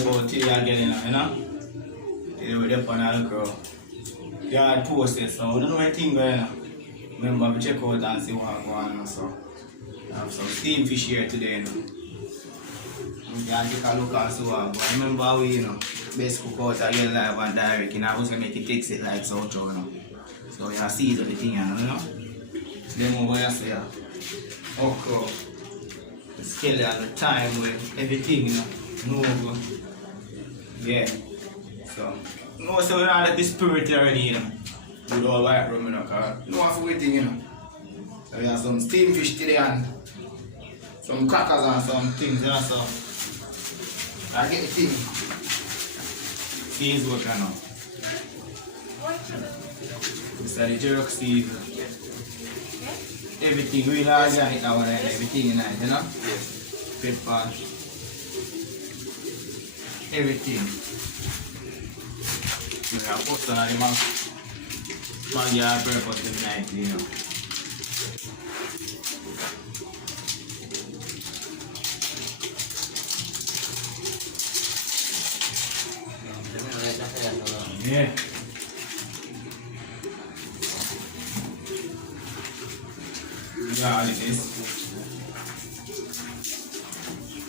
about today again, you know? Today we're up on the crew. Yard posted, so we don't know anything going on. Remember, we check out and see what's going on. So, I have some steam fish here today, you know. We can take a look and see what's going on. Remember, we, you know, best cook out again live and direct, you know, I was going to make it takes it like so, you know. So, you see the thing, you know. Then over here, say, okra, the scallion, the thyme, with everything, you know. No, yeah. So, no, so we don't let the spirit already, you know. With all white rum, you know, because no one for waiting, you know. So we have some steamed fish today and some crackers and some things, you know, so I get the thing. Seeds work, you know. This is the jerk seeds. Everything real organic now and everything in it, you know? Yes. Pepper. Everything. We have put on the Maggi purpose tonight, you know. Yeah. Yeah, it is.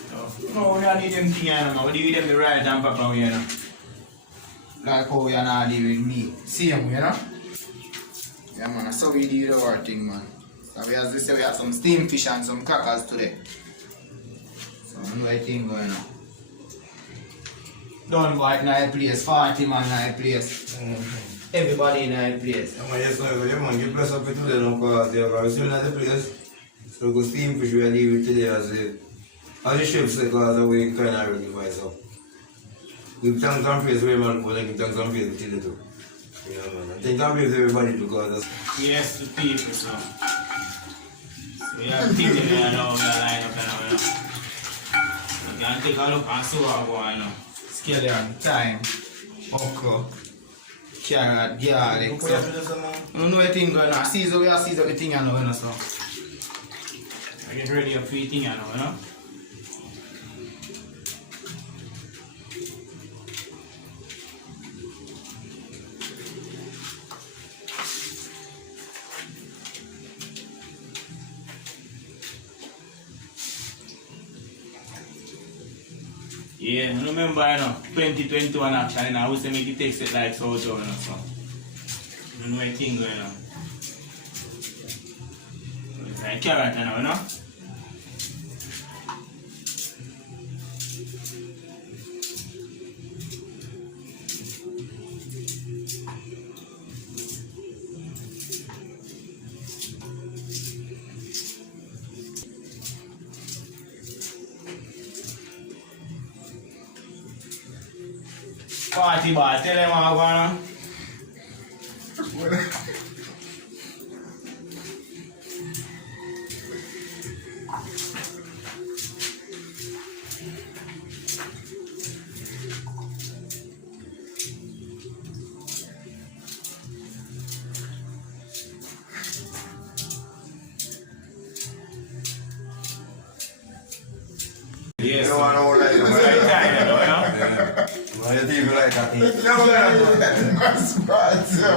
So, no, we don't need them things, you know. We do them the right and proper, you know. Like how we are not deal with meat. Same, you know? Yeah, man, that's how we do the whole thing, man. So we, as we say, we have some steamed fish and some crackers today. So I know what thing going on. Don't go at night place, 40 man night place. Everybody in night place. Yeah, man, yes, man, you bless up with today, no, because you are still at the place. So we go steam fish, we are leaving today as the chef said, because we kind of ready for myself. Give thanks and praise very much, but give thanks and praise to too. Yeah, man. Thank and praise everybody because that's... Yes, the people, so. We are thinking there now, we are lined up now, you know. You can take a look and see what going on now. Scallion, thyme, okra, carrot, garlic. So, I don't know anything going on. Season, we are season the thing, you know, so. I get ready for the thing, you know. Yeah, I remember, you know, 2021 action, you know, I used to make it takes it like so, you know, so. I don't know anything going on. It's like carrot, you know? Party bar, tell them how I'm going. Yes. You don't know like why you think you like that? No, that's bad, sir.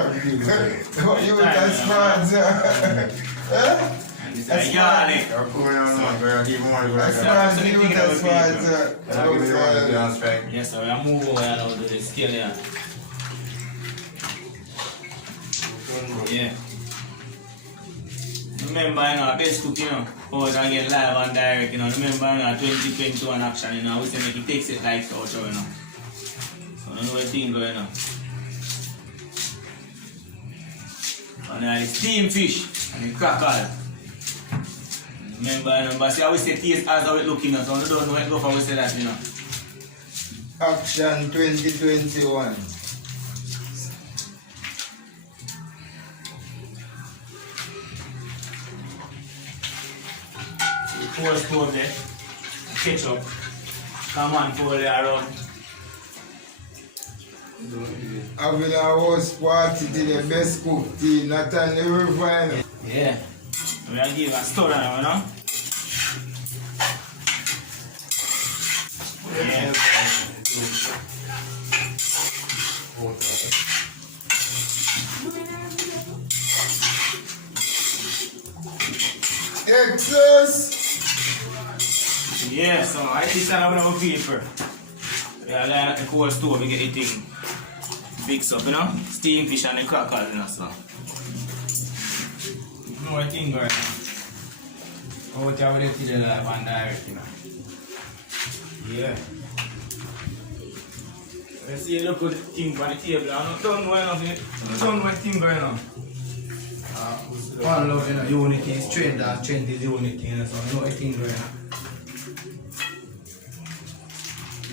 What you with that bad, sir? That's garlic. You're coming on, man. You're give more. That's bad, you with that bad, sir. Yes, sir. I move over and out to the scale here. Yeah. Remember, you know, best cook, you know, out again live and direct, you know. Remember, you know, 2021 action, you know, we say make it takes it like so, you know. So, I don't know what thing going on. And then the steamed fish and the crackle. Remember, you know, but see how we say taste as how it looking, you know, so I don't know it go for we say that, you know. Action 2021. Pour spoon there, ketchup, come on, pour it around. Having a house party to the best cook tea, not an ever find. Yeah, we are giving a stir now, you know? Yeah. Exos. Yeah, so I just have another paper. Yeah, line at the cold stove, we get the thing fixed up, you know? Steam fish and the crackers, you know, so. You know what thing going on? Out here with the live and direct, you know? Yeah. You see, look at the thing on the table, I'm not done well enough, I'm done what thing going on. One love, you know, unity is strength, and strength is unity, you know, so I know what thing going on.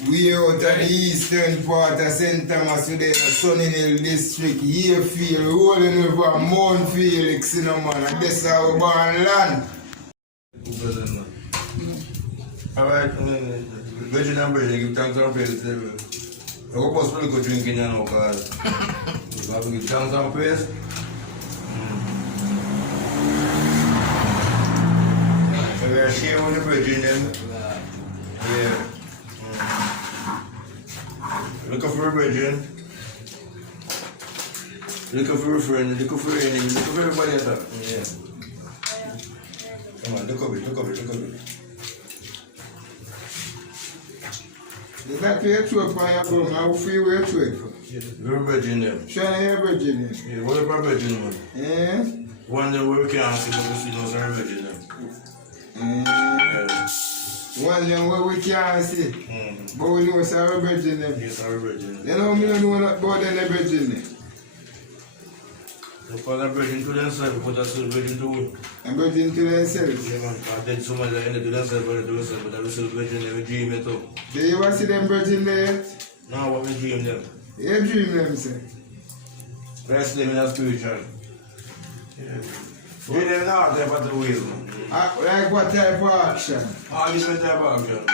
We out of the eastern part of St. Thomas today, the Sunny Hill district, Yearfield, rolling over Mount Felix, you know, man, and this is our born land. Alright, Virgin and Virgin, give thanks and praise to them. I hope us really go drinking now, because we give thanks and praise. So we are sharing with the Virgin then. Yeah. Looking for a Virgin. Looking for a friend, looking for an enemy, looking for everybody else. Yeah. Come on, look up it, look up it, look up it. Is that your truck on your phone? How feel your truck? We're a Virgin then. Shana, you're a virgin. Yeah, what about Virgin man? Yeah? One day where we can't see, but we see those are Virgin then. Yeah. One them where we can't see. But we know it's our virgin them. Yes, our Virgin. You know me don't know about them virgin them. They call a Virgin to themselves, but that's a Virgin to we. And virgin to themselves. Yeah man, I did so much that ended to themselves, but they do themselves, but I was still Virgin, they dream it too. Do you ever see them virgin there yet? Now what we dream them? You dream them, sir. Rest them in a spiritual. Yeah. Dream them now, they're about the wheel man. Like what type of action? All different type of action.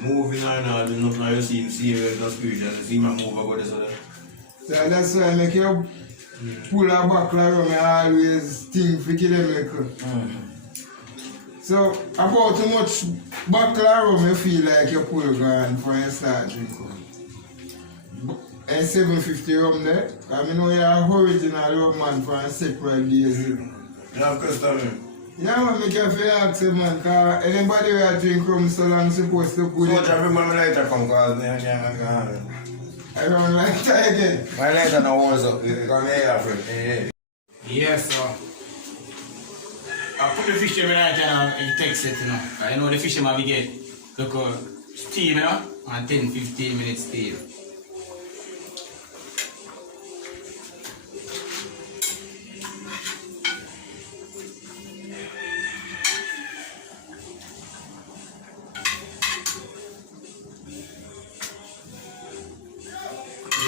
Moving and all, nothing like you see him serious or spiritual, you see him move or go this or that. So that's why I make you pull a buckle around me always think for kill. So about how much buckle around me feel like you pull gun for you start drinking? And 750 rum there. I mean know you're original rum man for a separate days. You have custom. Yeah man, make you feel like man, cause anybody who drink rum so long supposed to put So it. I remember my lighter come cause I can't. I don't like that again. My lighter now was up, because I'm here friend. Yeah, so I put the fish in right now and text it, you know. I know the fish we get look steam, you know, and 10-15 minutes steam.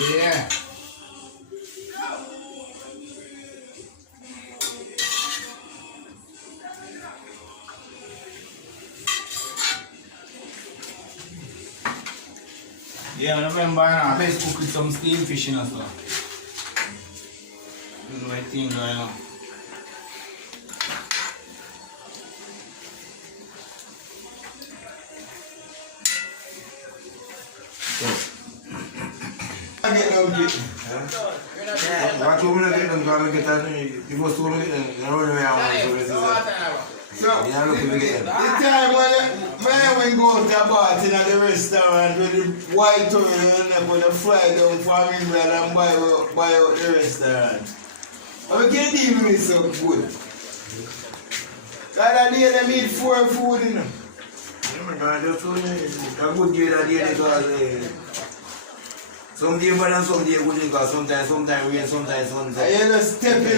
Yeah. Yeah, I remember now, best cook with some steamed fish in as well. This is my thing going on. I get them people. Watch over the get them, because I get that. People still get them. They don't know where So, yeah, look, we get them. the time when go to the bar in the restaurant with the white oil and put the fry down for England and buy out the restaurant. How we can deal with so good? That day they made 4 food, you know. I just told you, a good day that day because some day bad and some day good because sometimes rain, sometimes sun. And you just step in the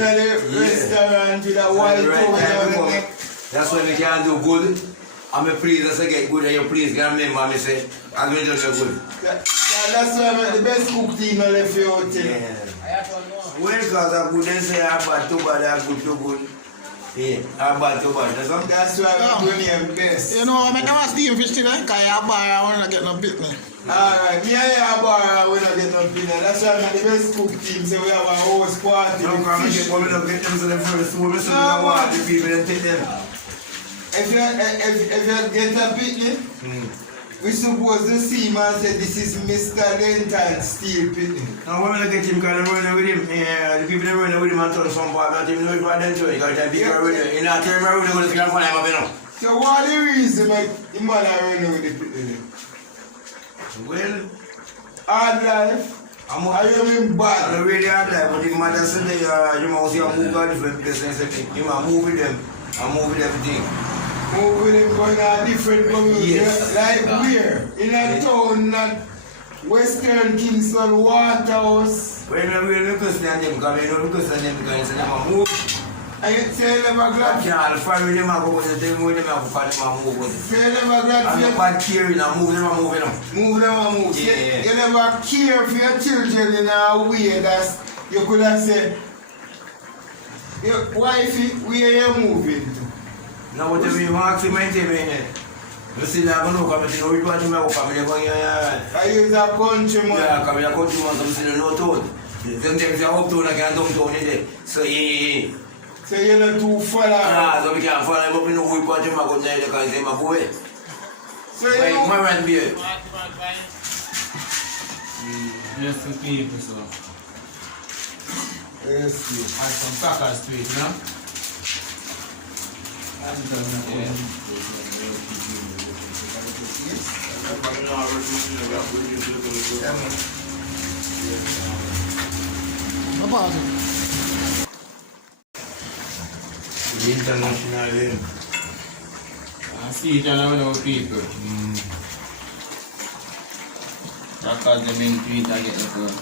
restaurant with a white oil and that's why we can do good. I'm a please as I get good and you please can remember me say, I'm going to do good. that's why the best cook team I left you out there. Yeah. Well, because I'm good, they say I'm bad too bad, I'm good too good. Yeah, I'm bad too bad. That's why I'm doing your best. You know, I make them a steam fish today, because I bar, I want to get no bit. Alright, me and your bar we not get no dinner. That's why I'm the best cook team, so we have a host party. No, come and get them to the first one, so we don't want the people and take them. If you get a picnic, we supposed to see him and say this is Mr. Lenton Steel Pitney. Now when I get him, because I'm running with him, the people that running with him and turn some boy, but him know if I didn't do it, because I'm big already. In that time, I'm really going to figure out what I'm up. So what the reason why the man are running with the Pitney? Well, Hard life. Are you mean bad? I'm really hard life, but the mother said you must see a move out different places and say, you must move with them and move with everything. Move with him going to a different community. Yes. Like where? In a town, not Western Kingston Waterhouse. When I really question them, because I know because them because they never move. And you say you never glad. Yeah, the family them go with them, with them have to move with them. Say you never glad I'm for not bad caring and move them and move them. move them and move. Yeah. You never care for your children in a way that you could have said, your wifey, where you moving to? Now what do you want to maintain me? You see that I'm going to come and watch me family going I use a countryman. yeah, come here, country man, come see the no town. Sometimes you up town, I can't downtown in there. So yeah. So you're not too far. So we can't follow him up in the wood, but you might go there, because he's my boy. So Like, you my man beer. Yes, the people, so. yes, Had some crackers to it, you know? No pause. International. I see each other with our people. Crackers, them in tweet, I get the girl.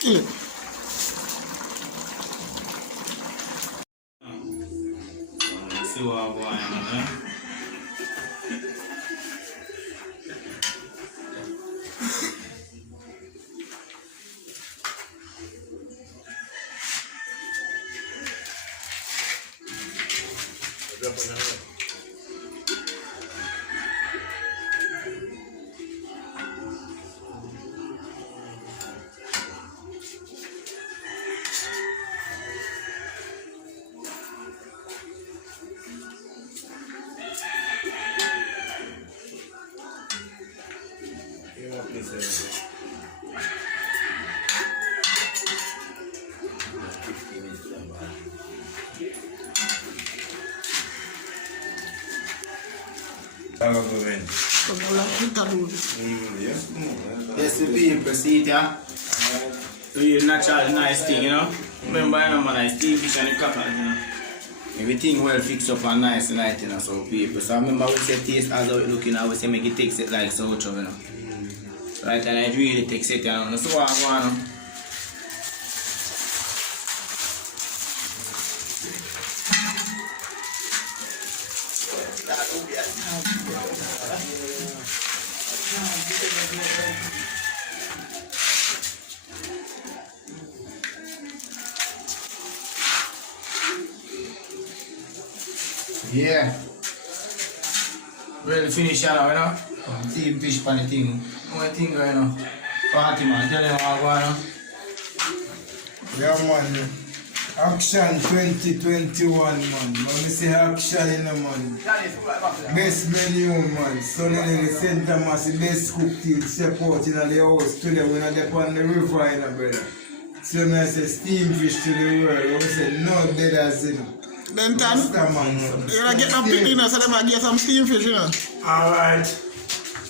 Kill it. See what I'm going on, eh? Yes, the people see it, yeah? Real natural, nice thing, you know? Remember, you know, man, I steam fish and the crackers, you know? Everything well fixed up and nice tonight, you know, so people. So I remember we say taste as how it looking, I would say make it takes it like so, you know? Right, and it really takes it, you know? So what I want, yeah. Well, finish now, you know? Team fish pan the thing. One thing, you know? Party man, tell them how I go, Yeah, man. Action 2021, man. When we say action in the man. Best menu, man. Sunny in the center, mass, best cook team, step out in the house today. We're not up on the river, you know, brother. So when I say steam fish to the world, we say no dead as in. Then Master man. you're gonna get no picnic, you know, so they might get some steam fish, you know. Alright.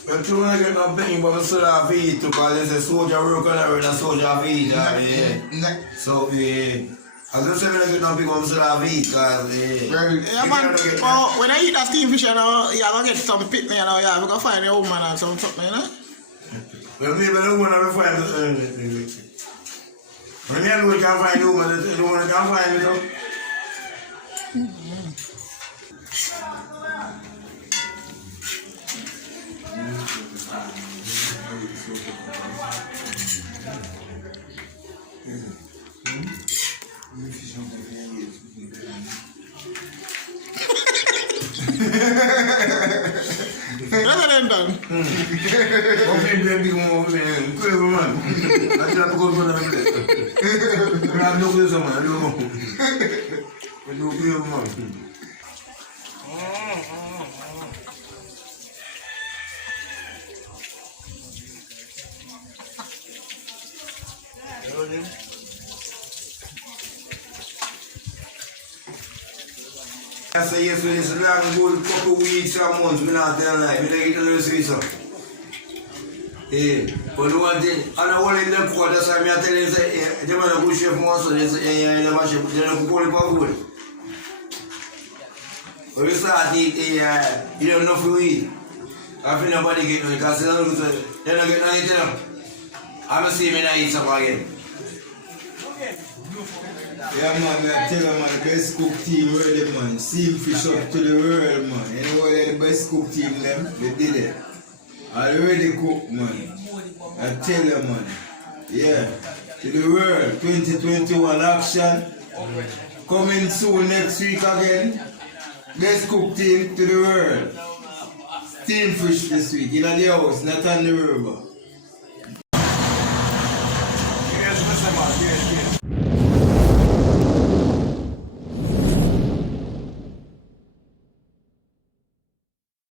Well, you want to get no penny, but we still have eat because there's a soldier work and everything, a soldier have eat. Yeah. So, as I said, when I get no big one, we still have eat because, Yeah, man. But when I eat that steam fish, you know, you're gonna get some picnic, you know, yeah, we're gonna find your woman and some something, you know. well, maybe the woman will find it. When the other one can't find the woman, the woman can't find it, though. Rather than done. Come in, baby, come in. Crazy, man. I just go for them. I have no place, man. I don't know. I do crazy, man. I say yes, when it's a long good couple weeks or months, we not tell lie. We don't get a little sweet so. Yeah. But the one thing, I don't want in the court, that's why I tell you, say, the man a good chef once, so they say, yeah, you never chef, they don't call it for food. When we start eat, you don't know if we eat. I feel nobody get no, because they don't get no eating. I'm see me not eat something again. Yeah, man, I tell you, man, the best cook team ready, man. Seam fish up to the world, man. You know what the best cook team them? They did it. Already cook, man. I tell you, man. Yeah. To the world, 2021 action. Coming soon next week again. Best cook team to the world. Team fish this week. In the house, not on the river. Yes, Mr. Man. Yes, yes.